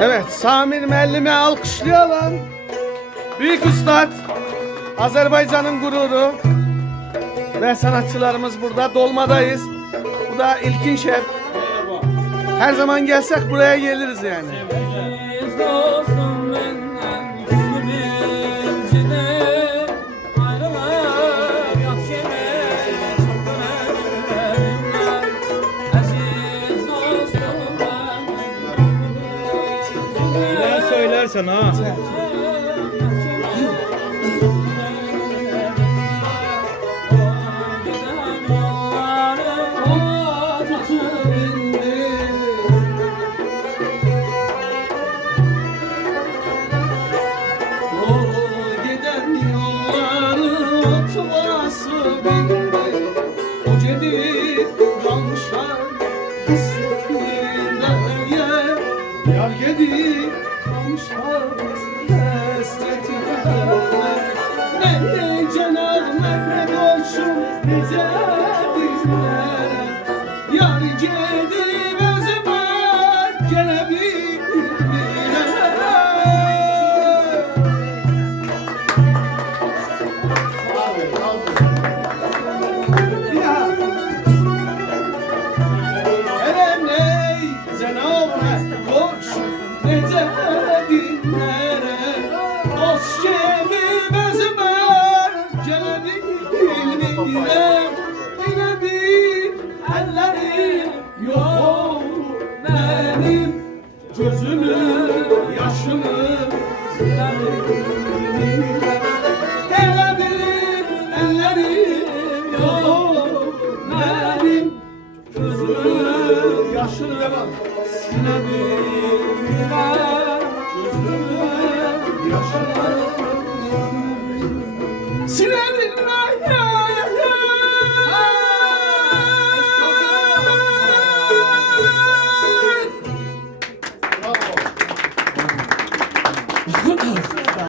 Evet, Samir Mellim'i alkışlayalım. Büyük Üstad, Azerbaycan'ın gururu ve sanatçılarımız burada. Dolmadayız. Bu da İlkin Şef. Her zaman gelsek buraya geliriz yani. Ne söylersen ha. Yar gidip kalmışlar hasretine. Ne cenab Mehmet olsun bize dinler. Yar gidip özüme gelebilir. Gözümü, yaşımı gelebilir ellerim yok benim. Gözümü, yaşımı silebilir gözümü, yaşımı silebilir ya.